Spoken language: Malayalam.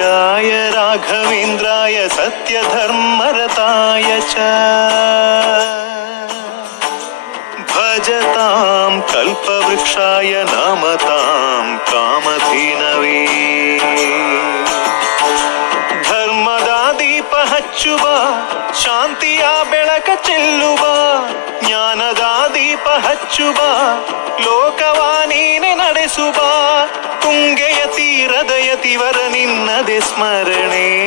ശ്രീകൃഷ്ണായ രാഘവേന്ദ്രായ സത്യധർമ്മരതായ ച ഭജതാം കൽപ്പവൃക്ഷായ നാമതാം കാമധീനവേ ധർമ്മദാദീപഹച്ചുവ ശാന്തിയാ ബെളക ചെല്ലുവ ജ്ഞാനദാദീപഹച്ചുവ ലോ ಸುಬಾ ತುಂಗೆಯ ಹೃದಯತಿ ವರ ನಿದಿ ಸ್ಮರಣೆ